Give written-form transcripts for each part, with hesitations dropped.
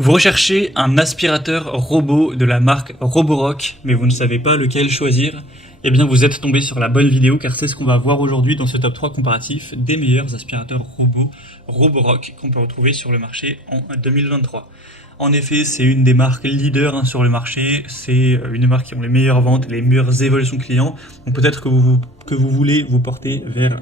Vous recherchez un aspirateur robot de la marque Roborock, mais vous ne savez pas lequel choisir? Eh bien, vous êtes tombé sur la bonne vidéo car c'est ce qu'on va voir aujourd'hui dans ce top 3 comparatif des meilleurs aspirateurs robots Roborock qu'on peut retrouver sur le marché en 2023. En effet, c'est une des marques leaders sur le marché, c'est une des marques qui ont les meilleures ventes, les meilleures évolutions clients. Donc peut-être que vous voulez vous porter vers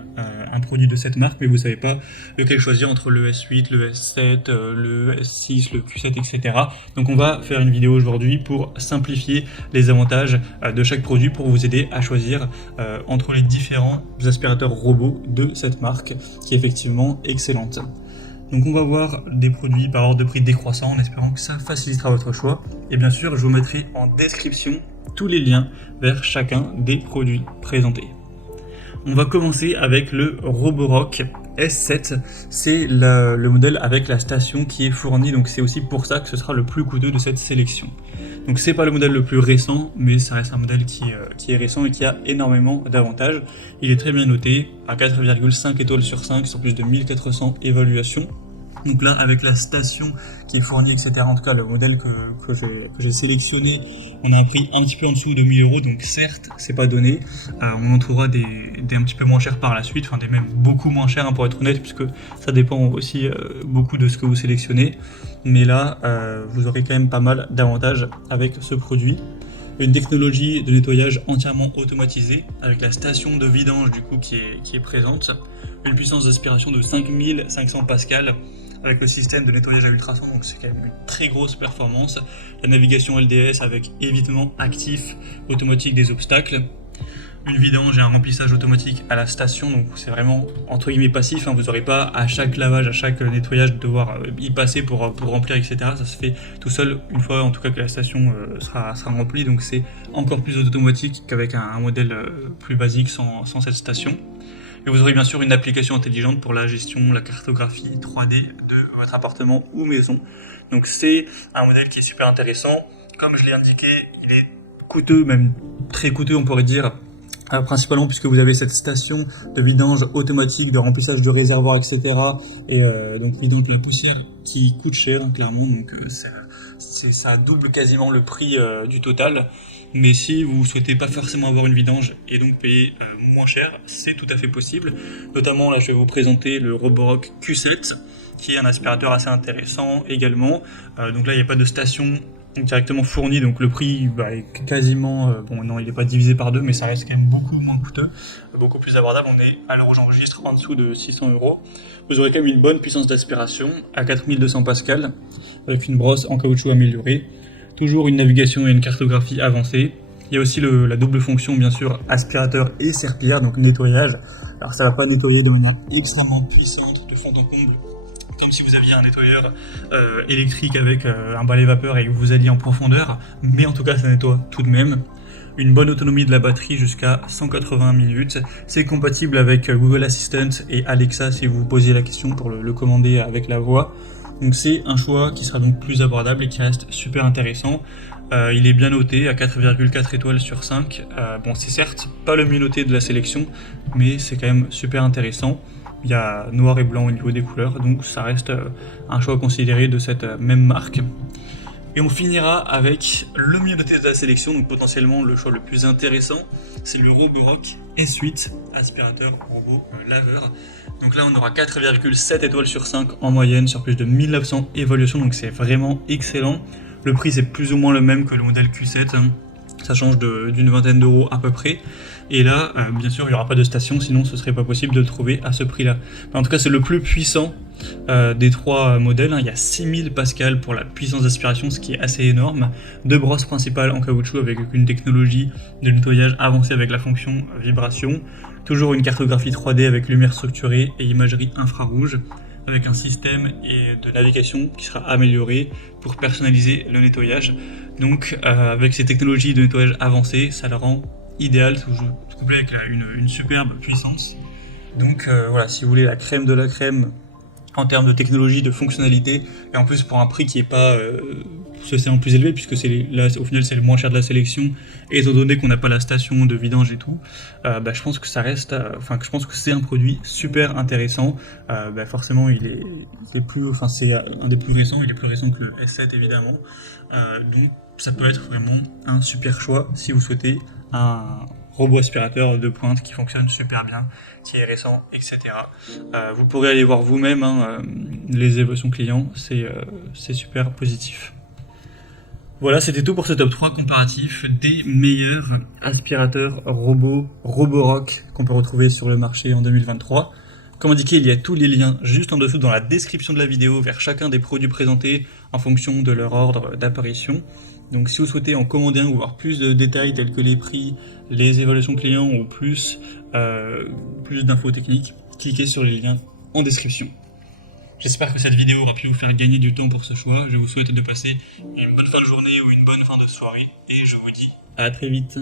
un produit de cette marque, mais vous ne savez pas lequel choisir entre le S8, le S7, le S6, le Q7, etc. Donc on va faire une vidéo aujourd'hui pour simplifier les avantages de chaque produit pour vous aider à choisir entre les différents aspirateurs robots de cette marque qui est effectivement excellente. Donc on va voir des produits par ordre de prix décroissant en espérant que ça facilitera votre choix. Et bien sûr, je vous mettrai en description tous les liens vers chacun des produits présentés. On va commencer avec le Roborock S7, c'est le modèle avec la station qui est fournie, donc c'est aussi pour ça que ce sera le plus coûteux de cette sélection. Donc c'est pas le modèle le plus récent, mais ça reste un modèle qui est récent et qui a énormément d'avantages. Il est très bien noté, à 4,5 étoiles sur 5, sur plus de 1400 évaluations. Donc là, avec la station qui est fournie, etc., en tout cas le modèle que j'ai sélectionné, on a un prix un petit peu en dessous de 1000 €, donc certes, c'est pas donné. On en trouvera des un petit peu moins chers par la suite, enfin des même beaucoup moins chers pour être honnête, puisque ça dépend aussi beaucoup de ce que vous sélectionnez. Mais là, vous aurez quand même pas mal d'avantages avec ce produit. Une technologie de nettoyage entièrement automatisée, avec la station de vidange du coup qui est présente. Une puissance d'aspiration de 5500 pascal, avec le système de nettoyage à ultrasons, donc c'est quand même une très grosse performance. La navigation LDS avec évitement actif automatique des obstacles. Une vidange et un remplissage automatique à la station, donc c'est vraiment entre guillemets passif, vous n'aurez pas à chaque lavage, à chaque nettoyage de devoir y passer pour remplir, etc. Ça se fait tout seul une fois en tout cas que la station sera remplie, donc c'est encore plus automatique qu'avec un modèle plus basique sans cette station. Et vous aurez bien sûr une application intelligente pour la gestion, la cartographie 3D de votre appartement ou maison. Donc c'est un modèle qui est super intéressant. Comme je l'ai indiqué, il est coûteux, même très coûteux on pourrait dire, principalement puisque vous avez cette station de vidange automatique, de remplissage de réservoirs, etc. Et donc vidange de la poussière qui coûte cher, clairement, donc ça double quasiment le prix du total. Mais si vous souhaitez pas forcément avoir une vidange et donc payer moins cher, c'est tout à fait possible. Notamment là je vais vous présenter le Roborock Q7 qui est un aspirateur assez intéressant également. Donc là il n'y a pas de station directement fournie, donc le prix est quasiment, bon non il n'est pas divisé par deux, mais ça reste quand même beaucoup moins coûteux, beaucoup plus abordable. On est à l'heure où j'enregistre en dessous de 600 €. Vous aurez quand même une bonne puissance d'aspiration à 4200 pascal avec une brosse en caoutchouc améliorée. Toujours une navigation et une cartographie avancée. Il y a aussi la double fonction, bien sûr, aspirateur et serpillière, donc nettoyage. Alors ça va pas nettoyer de manière extrêmement puissante de fond en comble, comme si vous aviez un nettoyeur électrique avec un balai vapeur et que vous alliez en profondeur, mais en tout cas ça nettoie tout de même. Une bonne autonomie de la batterie jusqu'à 180 minutes. C'est compatible avec Google Assistant et Alexa si vous vous posiez la question pour le commander avec la voix. Donc c'est un choix qui sera donc plus abordable et qui reste super intéressant. Il est bien noté à 4,4 étoiles sur 5. Bon, c'est certes pas le mieux noté de la sélection, mais c'est quand même super intéressant. Il y a noir et blanc au niveau des couleurs, donc ça reste un choix considéré de cette même marque. Et on finira avec le mieux noté de la sélection, donc potentiellement le choix le plus intéressant, c'est le Roborock S8, aspirateur robot laveur. Donc là on aura 4,7 étoiles sur 5 en moyenne sur plus de 1900 évaluations, donc c'est vraiment excellent. Le prix c'est plus ou moins le même que le modèle Q7, ça change d'une vingtaine d'euros à peu près. Et là, bien sûr, il n'y aura pas de station, sinon ce serait pas possible de le trouver à ce prix-là. En tout cas, c'est le plus puissant des trois modèles. Il y a 6000 pascal pour la puissance d'aspiration, ce qui est assez énorme. Deux brosses principales en caoutchouc avec une technologie de nettoyage avancée avec la fonction vibration. Toujours une cartographie 3D avec lumière structurée et imagerie infrarouge, avec un système de navigation qui sera amélioré pour personnaliser le nettoyage. Donc avec ces technologies de nettoyage avancées, ça le rend idéal, couplé avec une superbe puissance. Donc voilà, si vous voulez la crème de la crème en termes de technologie, de fonctionnalité, et en plus pour un prix qui est pas trouve que c'est un plus élevé puisque là, au final c'est le moins cher de la sélection, et étant donné qu'on n'a pas la station de vidange et tout, je pense que ça reste, je pense que c'est un produit super intéressant. Forcément il est plus, c'est un des plus récents, il est plus récent que le S7 évidemment, donc ça peut être vraiment un super choix si vous souhaitez un robot aspirateur de pointe qui fonctionne super bien, qui est récent, etc. Vous pourrez aller voir vous-même les évolutions clients, c'est super positif. Voilà, c'était tout pour ce top 3 comparatif des meilleurs aspirateurs robots Roborock qu'on peut retrouver sur le marché en 2023. Comme indiqué, il y a tous les liens juste en dessous dans la description de la vidéo vers chacun des produits présentés en fonction de leur ordre d'apparition. Donc si vous souhaitez en commander un ou voir plus de détails tels que les prix, les évaluations clients ou plus d'infos techniques, cliquez sur les liens en description. J'espère que cette vidéo aura pu vous faire gagner du temps pour ce choix. Je vous souhaite de passer une bonne fin de journée ou une bonne fin de soirée et je vous dis à très vite.